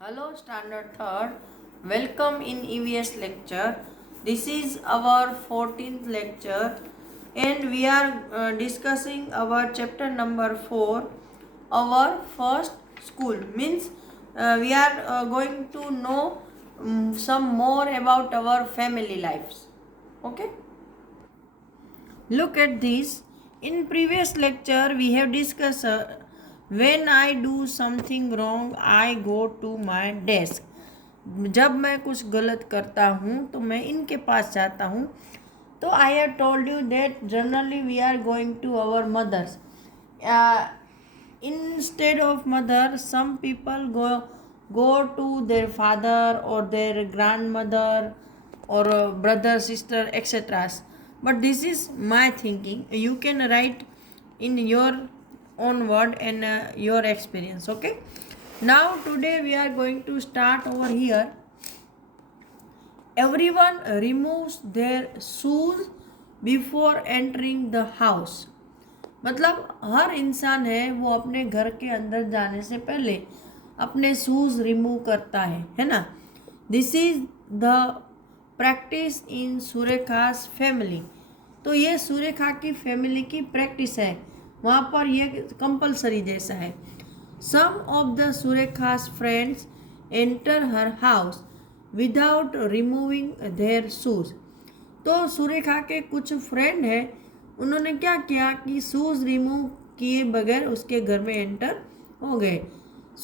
Hello, Standard Third. Welcome in EVS lecture. This is our 14th lecture, and we are discussing our chapter number 4. Our first school means we are going to know some more about our family lives. Okay. Look at this. In previous lecture, we have discussed when I do something wrong, I go to my desk. जब मैं कुछ गलत करता हूँ तो मैं इनके पास जाता हूँ. तो I have told you that generally we are going to our mothers. Instead of mother, some people go to their father or their grandmother or brother, sister, etc. But this is my thinking. You can write in your own word and your experience. Okay. Now today we are going to start over here. Everyone removes their shoes before entering the house. मतलब हर इंसान है वो अपने घर के अंदर जाने से पहले अपने शूज रिमूव करता है ना. This is the practice in Surekha's family. तो ये सुरेखा की फैमिली की प्रैक्टिस है, वहाँ पर ये कंपलसरी जैसा है. Some of the Surekha's friends enter her house without removing their shoes. तो सुरेखा के कुछ फ्रेंड हैं, उन्होंने क्या किया कि शूज रिमूव किए बगैर उसके घर में एंटर हो गए.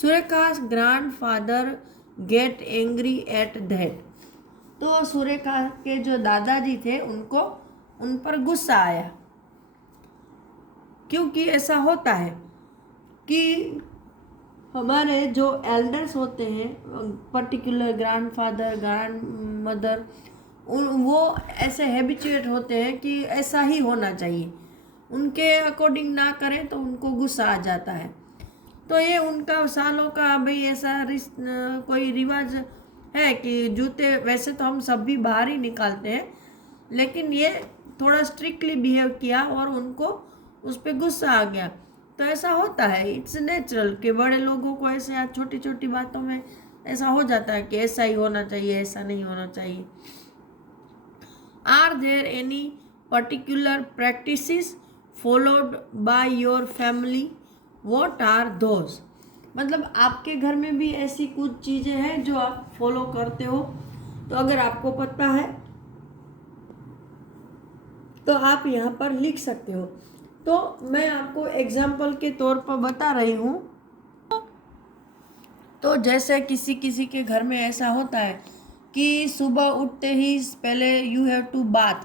Surekha's grandfather get angry at that. तो सुरेखा के जो दादाजी थे उनको उन पर गुस्सा आया, क्योंकि ऐसा होता है कि हमारे जो एल्डर्स होते हैं, particular grand father grand mother, वो ऐसे हैबिचुएट होते हैं कि ऐसा ही होना चाहिए. उनके अकॉर्डिंग ना करें तो उनको गुस्सा आ जाता है. तो ये उनका सालों का भाई ऐसा कोई रिवाज है कि जूते वैसे तो हम सब भी बाहर ही निकालते हैं, लेकिन ये थोड़ा स्ट्रिक्टली बिहेव किया और उनको उस पर गुस्सा आ गया. तो ऐसा होता है, इट्स नेचुरल कि बड़े लोगों को ऐसे छोटी छोटी बातों में ऐसा हो जाता है कि ऐसा ही होना चाहिए, ऐसा नहीं होना चाहिए. Are there any particular practices followed by your family? What are those? मतलब आपके घर में भी ऐसी कुछ चीज़ें हैं जो आप फॉलो करते हो. तो अगर आपको पता है तो आप यहाँ पर लिख सकते हो. तो मैं आपको एग्जाम्पल के तौर पर बता रही हूँ. तो जैसे किसी किसी के घर में ऐसा होता है कि सुबह उठते ही पहले you have to bath,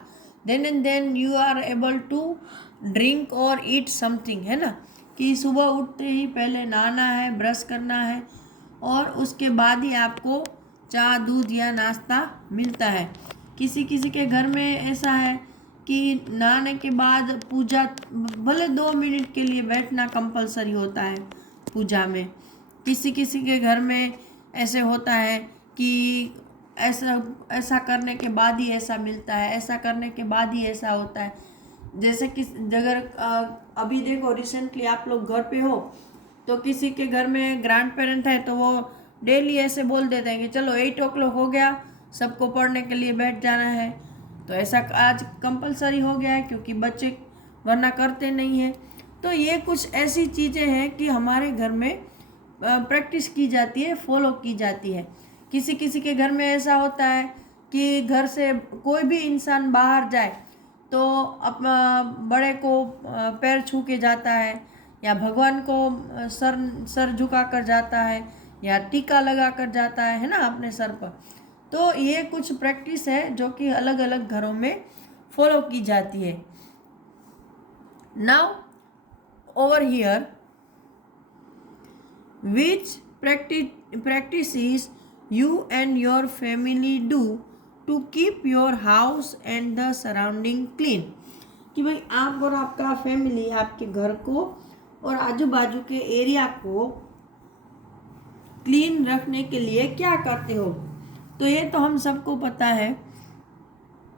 then and then you are able to drink और ईट समथिंग, है ना. कि सुबह उठते ही पहले नहाना है, ब्रश करना है, और उसके बाद ही आपको चाय दूध या नाश्ता मिलता है. किसी किसी के घर में ऐसा है कि नहाने के बाद पूजा, भले 2 मिनट के लिए बैठना कंपलसरी होता है पूजा में. किसी किसी के घर में ऐसे होता है कि ऐसा ऐसा करने के बाद ही ऐसा मिलता है, ऐसा करने के बाद ही ऐसा होता है. जैसे कि अगर अभी देखो रिसेंटली आप लोग घर पे हो, तो किसी के घर में ग्रैंड पेरेंट है तो वो डेली ऐसे बोल देते हैं कि चलो 8 o'clock हो गया, सबको पढ़ने के लिए बैठ जाना है. तो ऐसा आज कंपलसरी हो गया है क्योंकि बच्चे वरना करते नहीं हैं. तो ये कुछ ऐसी चीज़ें हैं कि हमारे घर में प्रैक्टिस की जाती है, फॉलो की जाती है. किसी किसी के घर में ऐसा होता है कि घर से कोई भी इंसान बाहर जाए तो अपना बड़े को पैर छू के जाता है, या भगवान को सर झुका कर जाता है, या टीका लगा कर जाता है ना, अपने सर पर. तो ये कुछ प्रैक्टिस है जो कि अलग अलग घरों में फॉलो की जाती है. Now over here, which practices you and your family do to keep your house and the surrounding clean? कि भाई आप और आपका फैमिली आपके घर को और आजू बाजू के एरिया को क्लीन रखने के लिए क्या करते हो. तो ये तो हम सबको पता है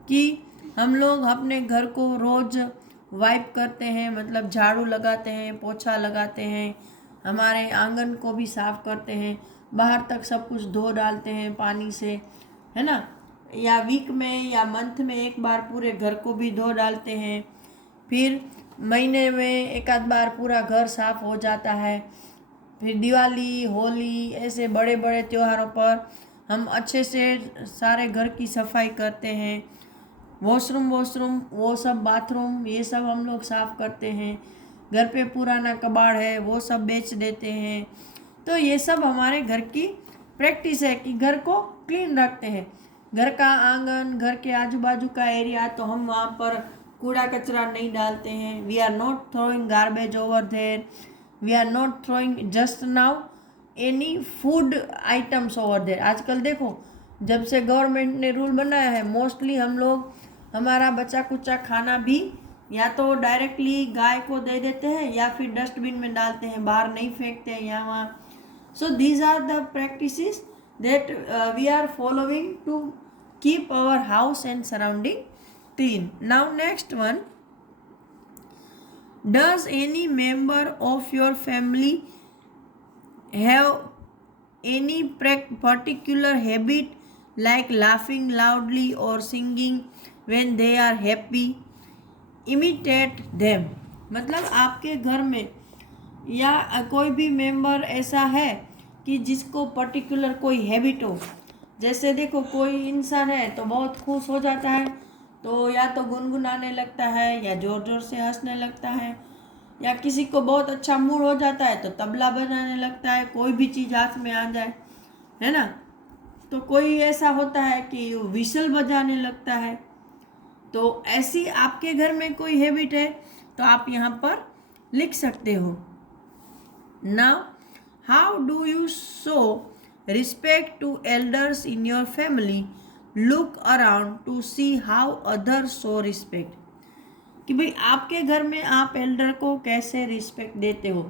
कि हम लोग अपने घर को रोज़ वाइप करते हैं, मतलब झाड़ू लगाते हैं, पोछा लगाते हैं, हमारे आंगन को भी साफ करते हैं. बाहर तक सब कुछ धो डालते हैं पानी से, है ना, या वीक में या मंथ में एक बार पूरे घर को भी धो डालते हैं। फिर महीने में एक आध बार पूरा घर साफ हो जाता है। फिर दिवाली, होली, ऐसे बड़े बड़े त्योहारों पर हम अच्छे से सारे घर की सफाई करते हैं। वॉशरूम वो सब, बाथरूम, ये सब हम लोग साफ़ करते हैं। घर पे पुराना कबाड़ है वो सब बेच देते हैं। तो ये सब हमारे घर की प्रैक्टिस है कि घर को क्लीन रखते हैं। घर का आंगन, घर के आजू बाजू का एरिया, तो हम वहाँ पर कूड़ा कचरा नहीं डालते हैं। We are not throwing garbage over there, we are not throwing just now any food items over there. आजकल देखो, जब से गवर्नमेंट ने रूल बनाया है, मोस्टली हम लोग हमारा बचा कुचा खाना भी या तो डायरेक्टली गाय को दे देते हैं या फिर डस्टबिन में डालते हैं, बाहर नहीं फेंकते हैं यहाँ वहाँ। So these are the practices that we are following to keep our house and surrounding clean. Now next one, does any member of your family have any particular habit like laughing loudly or singing when they are happy? Imitate them. मतलब आपके घर में या कोई भी member ऐसा है कि जिसको पर्टिकुलर कोई हैबिट हो। जैसे देखो, कोई इंसान है तो बहुत खुश हो जाता है तो या तो गुनगुनाने लगता है या ज़ोर ज़ोर से हंसने लगता है, या किसी को बहुत अच्छा मूड हो जाता है तो तबला बजाने लगता है, कोई भी चीज़ हाथ में आ जाए, है ना। तो कोई ऐसा होता है कि विशल बजाने लगता है। तो ऐसी आपके घर में कोई हैबिट है तो आप यहाँ पर लिख सकते हो। Now, how do you show respect to elders in your family? Look around to see how others show respect. कि भाई आपके घर में आप एल्डर को कैसे रिस्पेक्ट देते हो।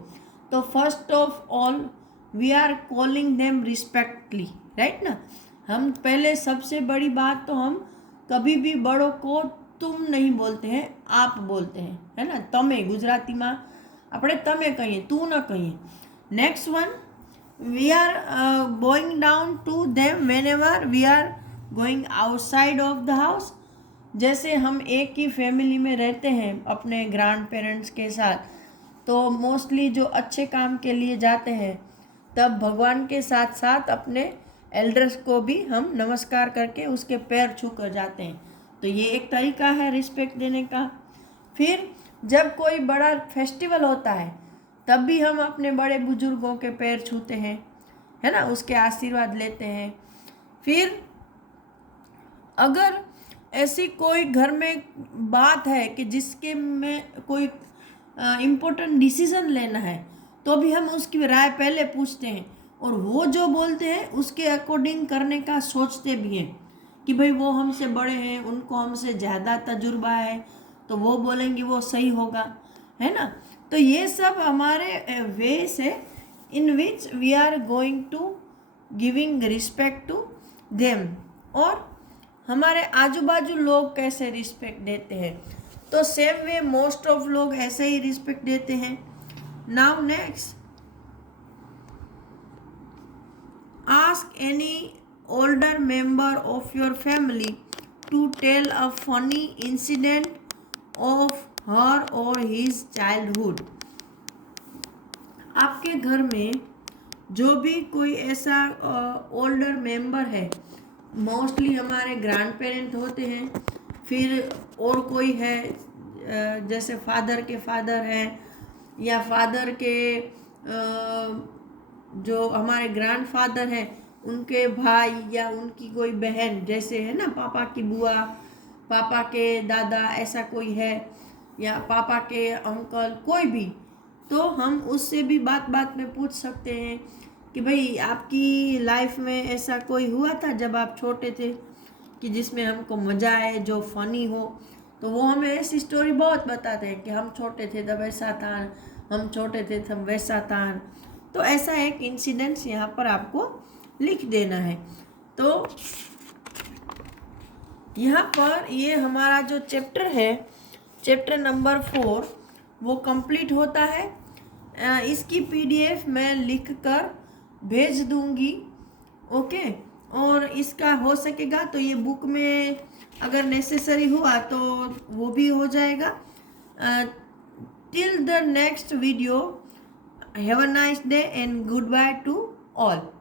तो first of all we are calling them respectfully, right ना। हम पहले, सबसे बड़ी बात तो हम कभी भी बड़ों को तुम नहीं बोलते हैं, आप बोलते हैं, है ना। तमे गुजरातीમાં આપણે તમે કહીએ, તું ન કહીએ. Next one, we are going down to them whenever we are going outside of the house. जैसे हम एक ही फैमिली में रहते हैं अपने ग्रैंड पेरेंट्स के साथ, तो मोस्टली जो अच्छे काम के लिए जाते हैं तब भगवान के साथ साथ अपने एल्डर्स को भी हम नमस्कार करके उसके पैर छू कर जाते हैं। तो ये एक तरीका है रिस्पेक्ट देने का। फिर जब कोई बड़ा फेस्टिवल होता है तब भी हम अपने बड़े बुजुर्गों के पैर छूते हैं, है ना, उसके आशीर्वाद लेते हैं। फिर अगर ऐसी कोई घर में बात है कि जिसके में कोई इम्पोर्टेंट डिसीज़न लेना है तो भी हम उसकी राय पहले पूछते हैं और वो जो बोलते हैं उसके अकॉर्डिंग करने का सोचते भी हैं कि भाई वो हमसे बड़े हैं, उनको हमसे ज़्यादा तजुर्बा है, तो वो बोलेंगे वो सही होगा, है ना। तो ये सब हमारे वेस है in which we are going to giving respect to them. और हमारे आजू बाजू लोग कैसे रिस्पेक्ट देते हैं, तो सेम वे मोस्ट ऑफ लोग ऐसे ही रिस्पेक्ट देते हैं। Now next, ask any older member of your family to tell a funny incident of her or his childhood। आपके घर में जो भी कोई ऐसा ओल्डर मेंबर है, मोस्टली हमारे ग्रैंड पेरेंट होते हैं, फिर और कोई है जैसे फादर के फादर हैं या फादर के जो हमारे ग्रैंड फादर हैं उनके भाई या उनकी कोई बहन, जैसे है ना पापा की बुआ, पापा के दादा, ऐसा कोई है, या पापा के अंकल, कोई भी, तो हम उससे भी बात बात में पूछ सकते हैं कि भाई आपकी लाइफ में ऐसा कोई हुआ था जब आप छोटे थे कि जिसमें हमको मज़ा आए, जो फ़नी हो। तो वो हमें ऐसी स्टोरी बहुत बताते हैं कि हम छोटे थे तब ऐसा था, हम छोटे थे तब वैसा था। तो ऐसा एक इंसिडेंट्स यहाँ पर आपको लिख देना है। तो यहाँ पर ये हमारा जो चैप्टर है, चैप्टर नंबर 4, वो कंप्लीट होता है। इसकी PDF मैं लिख कर भेज दूंगी। ओके, और इसका हो सकेगा तो ये बुक में अगर नेसेसरी हुआ तो वो भी हो जाएगा। Till the next video, have a nice day and good by two all.